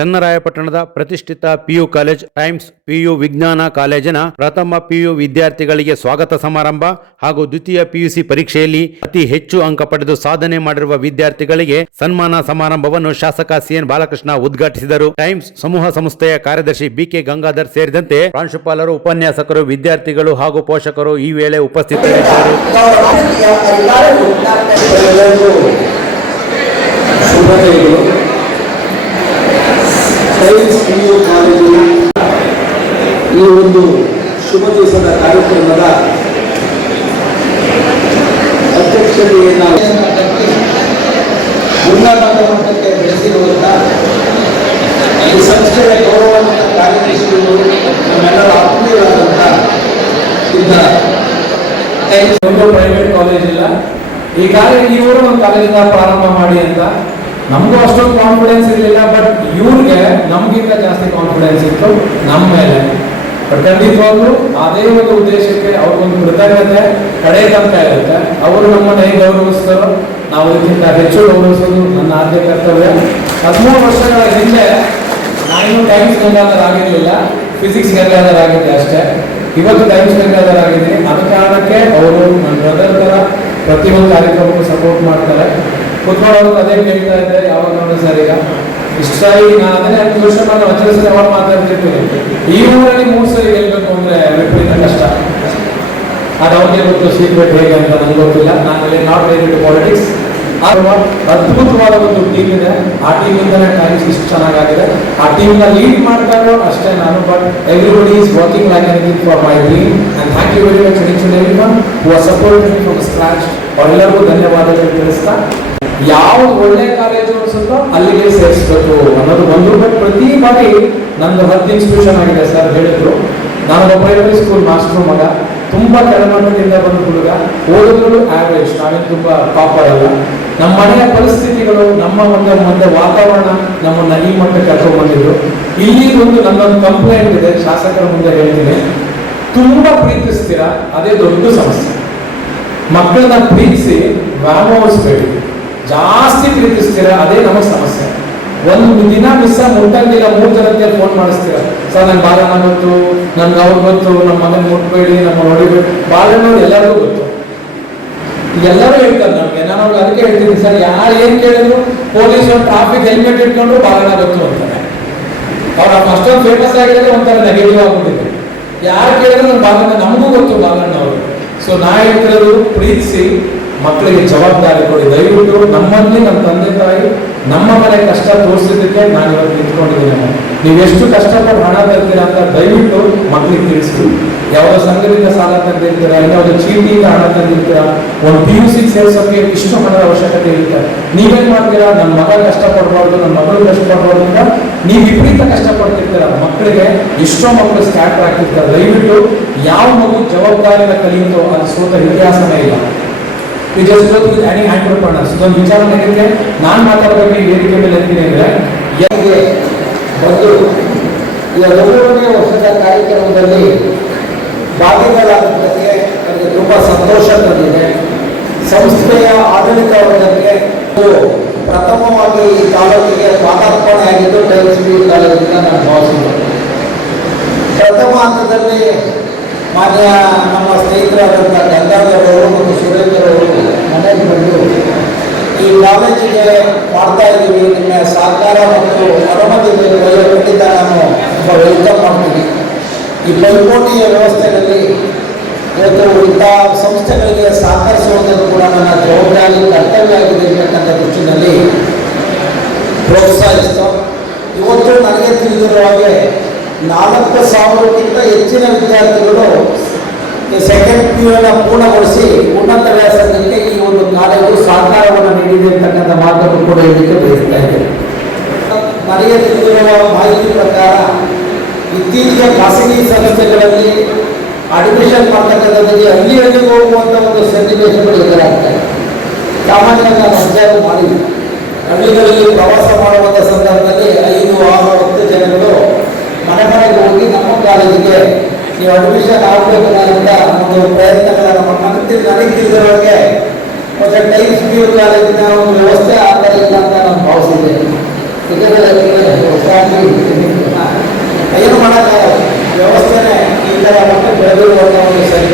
ಚನ್ನರಾಯಪಟ್ಟಣದ ಪ್ರತಿಷ್ಠಿತ PU college times PU ವಿಜ್ಞಾನ ಕಾಲೇಜಿನ ಪ್ರಥಮ ಪಿಯು ವಿದ್ಯಾರ್ಥಿಗಳಿಗೆ ಸ್ವಾಗತ ಸಮಾರಂಭ ಹಾಗೂ ದ್ವಿತೀಯ ಪಿಯುಸಿ ಪರೀಕ್ಷೆಯಲ್ಲಿ ಅತಿ ಹೆಚ್ಚು ಅಂಕ ಪಡೆದು ಸಾಧನೆ ಮಾಡಿರುವ ವಿದ್ಯಾರ್ಥಿಗಳಿಗೆ ಸನ್ಮಾನ ಸಮಾರಂಭವನ್ನು ಶಾಸಕ ಸಿಎನ್ ಬಾಲಕೃಷ್ಣ ಉದ್ಘಾಟಿಸಿದರು. ಟೈಮ್ಸ್ ಸಮೂಹ ಸಂಸ್ಥೆಯ ಕಾರ್ಯದರ್ಶಿ ಬಿಕೆ ಗಂಗಾಧರ್ ಸೇರಿದಂತೆ ಪ್ರಾಂಶುಪಾಲರು, ಉಪನ್ಯಾಸಕರು, ವಿದ್ಯಾರ್ಥಿಗಳು ಹಾಗೂ ಪೋಷಕರು ಈ ವೇಳೆ ಉಪಸ್ಥಿತರಿದ್ದರು. ಟೈಮ್ಸ್ ಪಿಯು ಕಾಲೇಜಿನ ಈ ಒಂದು ಶುಭ ದಿವಸದ ಕಾರ್ಯಕ್ರಮದ ಅಧ್ಯಕ್ಷತೆಯನ್ನು ಉನ್ನತ ಮಟ್ಟಕ್ಕೆ ಬೆಳೆಸಿರುವಂಥ ಈ ಸಂಸ್ಥೆಯ ಗೌರವಾನ್ವಿತ ಕಾರ್ಯದರ್ಶಿಗಳು ನಮ್ಮೆಲ್ಲರ ಆತ್ಮೀಯರಾದಂಥ ಒಂದು ಪ್ರೈವೇಟ್ ಕಾಲೇಜ್ ಇಲ್ಲ, ಈಗಾಗಲೇ ಇವರು ಒಂದು ಕಾಲೇಜಿನ ಪ್ರಾರಂಭ ಮಾಡಿ ಅಂತ ನಮಗೂ ಅಷ್ಟೊಂದು ಕಾನ್ಫಿಡೆನ್ಸ್ ಇರಲಿಲ್ಲ. ಬಟ್ ಇವ್ರಿಗೆ ನಮಗಿಂತ ಜಾಸ್ತಿ ಕಾನ್ಫಿಡೆನ್ಸ್ ಇತ್ತು ನಮ್ಮ ಮೇಲೆ. ಬಟ್ ಖಂಡಿತವಾಗ್ಲೂ ಅದೇ ಒಂದು ಉದ್ದೇಶಕ್ಕೆ ಅವ್ರಿಗೊಂದು ಕೃತಜ್ಞತೆ ಕಡೆ ತನಕ ಇರುತ್ತೆ. ಅವರು ನಮ್ಮನ್ನು ಹೇಗೆ ಗೌರವಿಸ್ತಾರೋ ನಾವು ಅದಕ್ಕಿಂತ ಹೆಚ್ಚು ಗೌರವಿಸೋದು ನನ್ನ ಆದ್ಯ ಕರ್ತವ್ಯ. 13 ವರ್ಷಗಳ ಹಿಂದೆ ನಾನು ಟೈಮ್ಸ್ ಗಂಗಾಧರ್ ಆಗಿರಲಿಲ್ಲ, ಫಿಸಿಕ್ಸ್ ಗಂಗಾಧರ್ ಆಗಿದ್ದೆ ಅಷ್ಟೇ. ಇವತ್ತು ಟೈಮ್ಸ್ ಗಂಗಾಧರ್ ಆಗಿದ್ದೀನಿ. ಅದ ಕಾರಣಕ್ಕೆ ಅವರು ನನ್ನ ಬ್ರದರ್ ಥರ ಪ್ರತಿಯೊಂದು ಕಾರ್ಯಕ್ರಮಕ್ಕೂ ಸಪೋರ್ಟ್ ಮಾಡ್ತಾರೆ. ಕುತ್ಕೊಳ್ಳೋದು ಅದೇ ಕೇಳ್ತಾ ಇದ್ದೆ ಯಾವಾಗ ಸರ್. ಈಗ ಇಷ್ಟಾಗಿ ನಾನು ಅದನ್ನೇ 5 ವರ್ಷ ನಾನು ವಚನ ಯಾವಾಗ ಮಾತಾಡ್ತಿರ್ತೀನಿ. ಈ ಊರಲ್ಲಿ 3 ಸರಿ ಗೆಲ್ಬೇಕು ಅಂದ್ರೆ ವಿಪರೀತ ಕಷ್ಟ. ಅದು ಅವ್ರಿಗೆ ಗೊತ್ತು ಸೀಕ್ರೆಟ್ ಹೇಗೆ ಅಂತ ನನಗೆ ಗೊತ್ತಿಲ್ಲ. ನಾನು ನಾಟ್ ರಿಲೇಟೆಡ್ ಟು ಪಾಲಿಟಿಕ್ಸ್. ಅದ್ಭುತವಾದ ಒಂದು ಟೀಮ್ ಇದೆ. ಆ ಟೀಮಿಂದನೇ ಟೈಮ್ಸ್ ಇಷ್ಟು ಚೆನ್ನಾಗಿದೆ. ಆ ಟೀಮ್ನ ಲೀಡ್ ಮಾಡ್ತಾ ಇರೋ ಅಷ್ಟೇ ನಾನು. But everybody is working like anything for my dream and thank you very much each and everyone who are supporting me from scratch. ಅವರೆಲ್ಲರಿಗೂ ಧನ್ಯವಾದಗಳು ತಿಳಿಸ್ತಾ, ಯಾವ್ದು ಒಳ್ಳೆ ಕಾಲೇಜು ಅನ್ಸುತ್ತೋ ಅಲ್ಲಿಗೆ ಸೇರಿಸ್ಬೇಕು ಅನ್ನೋದು ಒಂದು. ಬಟ್ ಪ್ರತಿ ಬಾರಿ ನಂದು 10 ಇನ್ಸ್ಟಿಟ್ಯೂಷನ್ ಆಗಿದೆ ಸರ್ ಹೇಳಿದ್ರು. ನಾನು ಪ್ರೈಮರಿ ಸ್ಕೂಲ್ ಮಾಸ್ಟರ್ ಮಗ, ತುಂಬ ಕೆಳಮಟ್ಟದಿಂದ ಬಂದ ಹುಡುಗ. ಓದಿದ್ರು ಆವ್ರೇಜ್, ನಾವೇನು ತುಂಬ ಟಾಪರ್ ಅಲ್ಲ. ನಮ್ಮ ಮನೆಯ ಪರಿಸ್ಥಿತಿಗಳು, ನಮ್ಮ ಒಂದು ವಾತಾವರಣ ನಮ್ಮನ್ನ ಈ ಮಟ್ಟಕ್ಕೆ ಕರ್ಕೊಂಡು ಬಂದಿದ್ರು. ಇಲ್ಲಿ ಒಂದು ನನ್ನೊಂದು ಕಂಪ್ಲೇಂಟ್ ಇದೆ, ಶಾಸಕರ ಮುಂದೆ ಹೇಳ್ತೀನಿ. ತುಂಬಾ ಪ್ರೀತಿಸ್ತೀರಾ, ಅದೇ ದೊಡ್ಡ ಸಮಸ್ಯೆ. ಮಕ್ಕಳನ್ನ ಪ್ರೀತಿಸಿ ವ್ಯಾಮೋಹಿಸ್ಬೇಡಿ. ಜಾಸ್ತಿ ಪ್ರೀತಿಸ್ತೀರಾ, ಅದೇ ನಮಗೆ ಸಮಸ್ಯೆ. ಒಂದು ದಿನ ಮುಟ್ಟಂಗಿಲ್ಲ, 3 ಜನಕ್ಕೆ ಫೋನ್ ಮಾಡಿಸ್ತೀರ. ಸರ್ ನಂಗೆ ಬಾಲಣ್ಣ ಗೊತ್ತು, ನನ್ಗೆ ಅವ್ರು ಗೊತ್ತು, ನಮ್ಮ ಮಗನ ಮುಟ್ಬೇಡಿ, ನಮ್ಮ ಹೊಡಿಬೇಡಿ. ಬಾಲಣ್ಣವ್ರು ಎಲ್ಲರಿಗೂ ಗೊತ್ತು, ಎಲ್ಲರೂ ಹೇಳ್ತಾರೆ ನಮಗೆ. ನಾನು ಅವ್ರಿಗೆ ಅದಕ್ಕೆ ಹೇಳ್ತೀನಿ ಸರ್, ಯಾರು ಏನು ಕೇಳಿದ್ರು ಪೊಲೀಸರು ಟ್ರಾಫಿಕ್ ಹೆಲ್ಮೆಟ್ ಇಟ್ಕೊಂಡು ಬಾಲಣ್ಣ ಗೊತ್ತು ಅಂತಾರೆ. ಅವ್ರು ಅಷ್ಟೊಂದು ಫೇಮಸ್ ಆಗಿರೋದು ಒಂಥರ ನೆಗೆಟಿವ್ ಆಗ್ಬಿಟ್ಟಿದೆ. ಯಾರು ಕೇಳಿದ್ರು ನನ್ನ ಬಾಲಣ್ಣ, ನಮಗೂ ಗೊತ್ತು ಬಾಲಣ್ಣ ಅವರು. ಸೊ ನಾ ಹೇಳ್ತಿರೋದು, ಪ್ರೀತಿಸಿ ಮಕ್ಕಳಿಗೆ ಜವಾಬ್ದಾರಿ ಕೊಡಿ. ದಯವಿಟ್ಟು ನಮ್ಮಲ್ಲಿ ನಮ್ಮ ತಂದೆ ತಾಯಿ ನಮ್ಮ ಮನೆ ಕಷ್ಟ ತೋರಿಸಿದ್ದಕ್ಕೆ ನಾನು ಇವತ್ತು ನಿಂತ್ಕೊಂಡಿದ್ದೀನಿ. ನೀವು ಎಷ್ಟು ಕಷ್ಟಪಟ್ಟು ಹಣ ತರ್ತೀರಾ ಅಂತ ದಯವಿಟ್ಟು ಮಕ್ಕಳಿಗೆ ತಿಳಿಸ್ತೀವಿ. ಯಾವುದೋ ಸಂಘದಿಂದ ಸಾಲ ತಂದಿರ್ತೀರಾ, ಯಾವುದೋ ಚೀಟಿಯಿಂದ ಹಣ ತಂದಿರ್ತೀರಾ, ಒಂದು PUC ಸೇರಿಸೋಕೆ ಇಷ್ಟು ಹಣದ ಅವಶ್ಯಕತೆ ಇರುತ್ತೆ. ನೀವೇನ್ ಮಾಡ್ತೀರಾ, ನನ್ನ ಮಗ ಕಷ್ಟಪಡಬಾರ್ದು, ನನ್ನ ಮಗಳು ಕಷ್ಟಪಡಬಾರ್ದು ಅಂತ ನೀವು ವಿಪರೀತ ಕಷ್ಟಪಡ್ತಿರ್ತೀರ. ಮಕ್ಕಳಿಗೆ ಎಷ್ಟೋ ಮಕ್ಕಳು ಸ್ಕ್ಯಾಟರ್ ಆಗ್ತಿರ್ತಾರೆ. ದಯವಿಟ್ಟು ಯಾವ ಮಗು ಜವಾಬ್ದಾರಿನ ಕಲಿಯುತ್ತೋ ಅದು ಸೋತ ಇತಿಹಾಸನೇ ಇಲ್ಲ. ಇದೊಂದು ವಿಚಾರ ನನಗೆ ನಾನು ಮಾತಾಡಬೇಕು ಈ ವೇದಿಕೆ ಮೇಲೆ ಎತ್ತೀನಿ ಅಂದರೆ, ಒಂದು ಈ 9ನೇ ವರ್ಷದ ಕಾರ್ಯಕ್ರಮದಲ್ಲಿ ಭಾಗಿಗಳಾದಕ್ಕೆ ನನಗೆ ತುಂಬ ಸಂತೋಷ ತಂದಿದೆ. ಸಂಸ್ಥೆಯ ಆಡಳಿತ ವರ್ಗಕ್ಕೆ ಪ್ರಥಮವಾಗಿ ಈ ತಾಲೂಕಿಗೆ ಪಾದಾರ್ಪಣೆ ಆಗಿದ್ದು ಟೈಮ್ಸ್ ಪಿಯು ಕಾಲೇಜಿಂದ ನಾನು ಭಾವಿಸಿದ್ದೇನೆ. ಪ್ರಥಮ ಹಂತದಲ್ಲಿ ಮಾನ್ಯ ನಮ್ಮ ಸ್ನೇಹಿತರಾದಂಥ ಗಂಗಾಧರ್ ಅವರು ಮತ್ತು ಸುರೇಂದ್ರ ಅವರು ಮನೆಗೆ ಬಂದು ಈ ಕಾಲೇಜಿಗೆ ಮಾಡ್ತಾ ಇದ್ದೀವಿ, ನಿಮ್ಮ ಸಹಕಾರ ಮತ್ತು ಅನುಮತಿ ಖಂಡಿತ ನಾನು ವೆಲ್ಕಮ್ ಮಾಡ್ತೀನಿ. ಈ ಪೈಪೋಟಿಯ ವ್ಯವಸ್ಥೆಯಲ್ಲಿ ಇವತ್ತು ಇಂಥ ಸಂಸ್ಥೆಗಳಿಗೆ ಸಹಕರಿಸುವುದನ್ನು ಕೂಡ ನನ್ನ ಜವಾಬ್ದಾರಿ ಕರ್ತವ್ಯ ಆಗಿದೆ ಅಂತಕ್ಕಂಥ ದೃಷ್ಟಿನಲ್ಲಿ ಪ್ರೋತ್ಸಾಹಿಸ್ತು. ಇವತ್ತು ನನಗೆ ತಿಳಿದಿರುವ ಹಾಗೆ 4,000ಕ್ಕಿಂತ ಹೆಚ್ಚಿನ ವಿದ್ಯಾರ್ಥಿಗಳು ಸೆಕೆಂಡ್ PUನ ಪೂರ್ಣಗೊಳಿಸಿ ಉನ್ನತ ವ್ಯಾಸಂಗಕ್ಕೆ ಈ ಒಂದು ಕಾಲೇಜು ಸಹಕಾರವನ್ನು ನೀಡಿದೆ ಅಂತಕ್ಕಂಥ ಮಾತನ್ನು ಕೂಡ ಇದಕ್ಕೆ ಬಯಸ್ತಾ ಇದೆ. ನನಗೆ ತಿಳಿದಿರುವ ಮಾಹಿತಿ ಪ್ರಕಾರ ಇತ್ತೀಚೆಗೆ ಖಾಸಗಿ ಸಂಸ್ಥೆಗಳಲ್ಲಿ ಅಡ್ಮಿಷನ್ ಮಾಡ್ತಕ್ಕಂಥದ್ದಕ್ಕೆ ಹಳ್ಳಿಗೆ ಹೋಗುವಂಥ ಒಂದು ಸನ್ನಿವೇಶಗಳು ಎದುರಾಗ್ತವೆ. ಸಾಮಾನ್ಯವಾಗಿ ನಾನು ಅಬ್ಸರ್ವ್ ಮಾಡಿದ್ದೆ. ಹಳ್ಳಿಗಳಲ್ಲಿ ಪ್ರವಾಸ ಮಾಡುವಂಥ ಸಂದರ್ಭದಲ್ಲಿ 5, 6, 10 ಜನಗಳು ಮನೆಗೆ ಹೋಗಿ ನಮ್ಮ ಕಾಲೇಜಿಗೆ ನೀವು ಅಡ್ಮಿಷನ್ ಆಗಬೇಕು ಅಂತ ಒಂದು ಪ್ರಯತ್ನಗಳನ್ನು ನನಗೆ ತಿಳಿದಿರೋರಿಗೆ ಮತ್ತು ಟೈಮ್ಸ್ ಪಿಯು ಕಾಲೇಜಿನ ಒಂದು ವ್ಯವಸ್ಥೆ ಆಗ್ತಾ ಇಲ್ಲ ಅಂತ ನಾನು ಭಾವಿಸಿದ್ದೇನೆ. ಇದರಲ್ಲಿ ಹೊಸ ಆಗಲಿ ಏನು ಮಾಡೋಕ್ಕಾಗಲ್ಲ, ವ್ಯವಸ್ಥೆನೇ ಈ ಥರ ಮತ್ತೆ ಬೆಳೆದಿರುವಂಥ ಒಂದು ಸರಿ